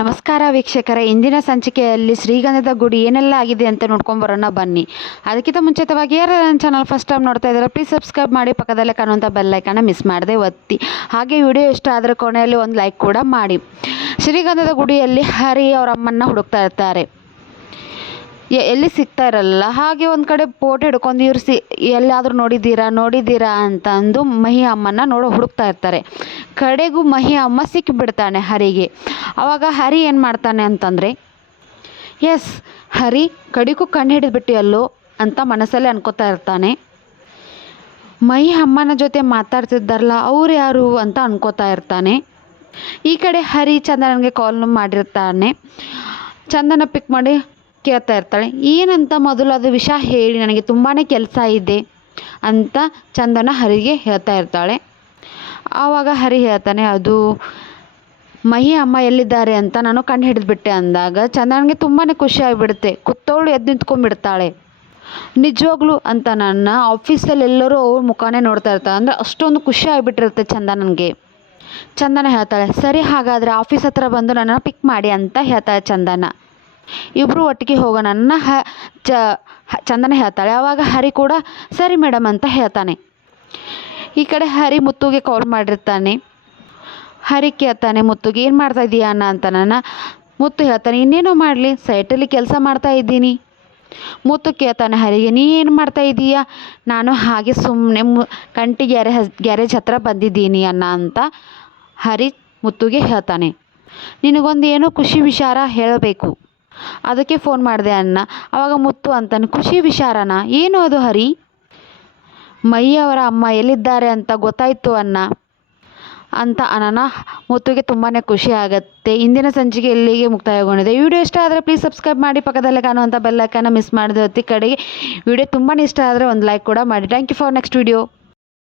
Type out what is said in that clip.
ನಮಸ್ಕಾರ ವೀಕ್ಷಕರೇ, ಇಂದಿನ ಸಂಚಿಕೆಯಲ್ಲಿ ಶ್ರೀಗಂಧದ ಗುಡಿ ಏನೆಲ್ಲ ಆಗಿದೆ ಅಂತ ನೋಡ್ಕೊಂಡು ಬರೋಣ ಬನ್ನಿ. ಅದಕ್ಕಿಂತ ಮುಂಚಿತವಾಗಿ ಯಾರು ನನ್ನ ಚಾನಲ್ ಫಸ್ಟ್ ಟೈಮ್ ನೋಡ್ತಾ ಇದ್ದಾರೆ ಪ್ಲೀಸ್ ಸಬ್ಸ್ಕ್ರೈಬ್ ಮಾಡಿ, ಪಕ್ಕದಲ್ಲೇ ಕಾಣುವಂಥ ಬೆಲ್ ಐಕಾನ್ನ ಮಿಸ್ ಮಾಡದೆ ಒತ್ತಿ. ಹಾಗೆ ವಿಡಿಯೋ ಇಷ್ಟ ಆದರೆ ಕೊನೆಯಲ್ಲಿ ಒಂದು ಲೈಕ್ ಕೂಡ ಮಾಡಿ. ಶ್ರೀಗಂಧದ ಗುಡಿಯಲ್ಲಿ ಹರಿ ಅವರ ಅಮ್ಮನ್ನ ಹುಡುಕ್ತಾ ಇರ್ತಾರೆ, ಎಲ್ಲಿ ಸಿಗ್ತಾ ಇರಲ್ಲ. ಹಾಗೆ ಒಂದು ಕಡೆ ಫೋಟೋ ಹಿಡ್ಕೊಂಡು ಇವ್ರು ಎಲ್ಲಾದರೂ ನೋಡಿದ್ದೀರಾ ಅಂತ ಅಂದು ಮಹಿ ಅಮ್ಮನ ಹುಡುಕ್ತಾ ಇರ್ತಾರೆ. ಕಡೆಗೂ ಮಹಿ ಅಮ್ಮ ಸಿಕ್ಕಿಬಿಡ್ತಾನೆ ಹರಿಗೆ. ಆವಾಗ ಹರಿ ಏನು ಮಾಡ್ತಾನೆ ಅಂತಂದರೆ, ಎಸ್ ಹರಿ ಕಡೆಗೂ ಕಣ್ಣು ಹಿಡಿದ್ಬಿಟ್ಟಿಯಲ್ಲೋ ಅಂತ ಮನಸ್ಸಲ್ಲೇ ಅನ್ಕೋತಾ ಇರ್ತಾನೆ. ಮಹಿ ಅಮ್ಮನ ಜೊತೆ ಮಾತಾಡ್ತಿದ್ದಾರಲ್ಲ ಅವ್ರು ಯಾರು ಅಂತ ಅನ್ಕೋತಾ ಇರ್ತಾನೆ. ಈ ಕಡೆ ಹರಿ ಚಂದನನಿಗೆ ಕಾಲ್ ಮಾಡಿರ್ತಾನೆ. ಚಂದನ ಪಿಕ್ ಮಾಡಿ ಕೇಳ್ತಾ ಇರ್ತಾಳೆ, ಏನಂತ ಮೊದಲು ಅದು ವಿಷಯ ಹೇಳಿ, ನನಗೆ ತುಂಬಾ ಕೆಲಸ ಇದೆ ಅಂತ ಚಂದನ ಹರಿಗೆ ಹೇಳ್ತಾ ಇರ್ತಾಳೆ. ಆವಾಗ ಹರಿ ಹೇಳ್ತಾನೆ, ಅದು ಮಹಿ ಅಮ್ಮ ಎಲ್ಲಿದ್ದಾರೆ ಅಂತ ನಾನು ಕಂಡು ಹಿಡಿದ್ಬಿಟ್ಟೆ ಅಂದಾಗ ಚಂದನಿಗೆ ತುಂಬಾ ಖುಷಿ ಆಗಿಬಿಡುತ್ತೆ. ಕುತ್ತವಳು ಎದ್ದು ನಿಂತ್ಕೊಂಡ್ಬಿಡ್ತಾಳೆ. ನಿಜವಾಗ್ಲೂ ಅಂತ ನನ್ನ ಆಫೀಸಲ್ಲಿ ಎಲ್ಲರೂ ಅವ್ರ ಮುಖಾನೇ ನೋಡ್ತಾ ಇರ್ತಾರೆ. ಅಂದರೆ ಅಷ್ಟೊಂದು ಖುಷಿ ಆಗಿಬಿಟ್ಟಿರುತ್ತೆ ಚಂದನನಿಗೆ. ಚಂದನ ಹೇಳ್ತಾಳೆ, ಸರಿ ಹಾಗಾದರೆ ಆಫೀಸ್ ಹತ್ರ ಬಂದು ನನ್ನನ್ನು ಪಿಕ್ ಮಾಡಿ ಅಂತ ಹೇಳ್ತಾಳೆ ಚಂದನ. ಇಬ್ಬರು ಒಟ್ಟಿಗೆ ಹೋಗೋಣ ನನ್ನ ಚಂದನ ಹೇಳ್ತಾಳೆ. ಆವಾಗ ಹರಿ ಕೂಡ ಸರಿ ಮೇಡಮ್ ಅಂತ ಹೇಳ್ತಾನೆ. ಈ ಕಡೆ ಹರಿ ಮುತ್ತುಗೆ ಕಾಲ್ ಮಾಡಿರ್ತಾನೆ. ಹರಿ ಕೇಳ್ತಾನೆ, ಮುತ್ತುಗೆ ಏನು ಮಾಡ್ತಾ ಇದೀಯಾ ಅಣ್ಣ ಅಂತ. ಮುತ್ತು ಹೇಳ್ತಾನೆ, ಇನ್ನೇನೋ ಮಾಡಲಿ ಸೈಟಲ್ಲಿ ಕೆಲಸ ಮಾಡ್ತಾ ಇದ್ದೀನಿ. ಮುತ್ತು ಕೇಳ್ತಾನೆ ಹರಿಗೆ, ನೀ ಏನು ಮಾಡ್ತಾ ಇದ್ದೀಯಾ? ನಾನು ಹಾಗೆ ಸುಮ್ಮನೆ ಕಂಟಿ ಗ್ಯಾರೇಜ್ ಹತ್ರ ಬಂದಿದ್ದೀನಿ ಅಣ್ಣ ಅಂತ ಹರಿ ಮುತ್ತುಗೆ ಹೇಳ್ತಾನೆ. ನಿನಗೊಂದು ಏನೋ ಖುಷಿ ವಿಚಾರ ಹೇಳಬೇಕು, ಅದಕ್ಕೆ ಫೋನ್ ಮಾಡಿದೆ ಅಣ್ಣ. ಆವಾಗ ಮುತ್ತು ಅಂತಾನೆ, ಖುಷಿ ವಿಚಾರನಾ? ಏನು ಅದು ಹರಿ? ಮೈಯವರ ಅಮ್ಮ ಎಲ್ಲಿದ್ದಾರೆ ಅಂತ ಗೊತ್ತಾಯಿತು ಅಣ್ಣ ಅಂತ ಅನನ ಮುತ್ತುಗೆ ತುಂಬಾ ಖುಷಿ ಆಗುತ್ತೆ. ಇಂದಿನ ಸಂಚಿಕೆ ಇಲ್ಲಿಗೆ ಮುಕ್ತಾಯಗೊಂಡಿದೆ. ಈ ವಿಡಿಯೋ ಇಷ್ಟ ಆದರೆ ಪ್ಲೀಸ್ ಸಬ್ಸ್ಕ್ರೈಬ್ ಮಾಡಿ, ಪಕ್ಕದಲ್ಲೇ ಕಾಣುವಂಥ ಬೆಲ್ ಐಕಾನ್ನ ಮಿಸ್ ಮಾಡದೆ ಒತ್ತಿ. ಕಡೆಗೆ ವಿಡಿಯೋ ತುಂಬಾ ಇಷ್ಟ ಆದರೆ ಒಂದು ಲೈಕ್ ಕೂಡ ಮಾಡಿ. Thank you for next video.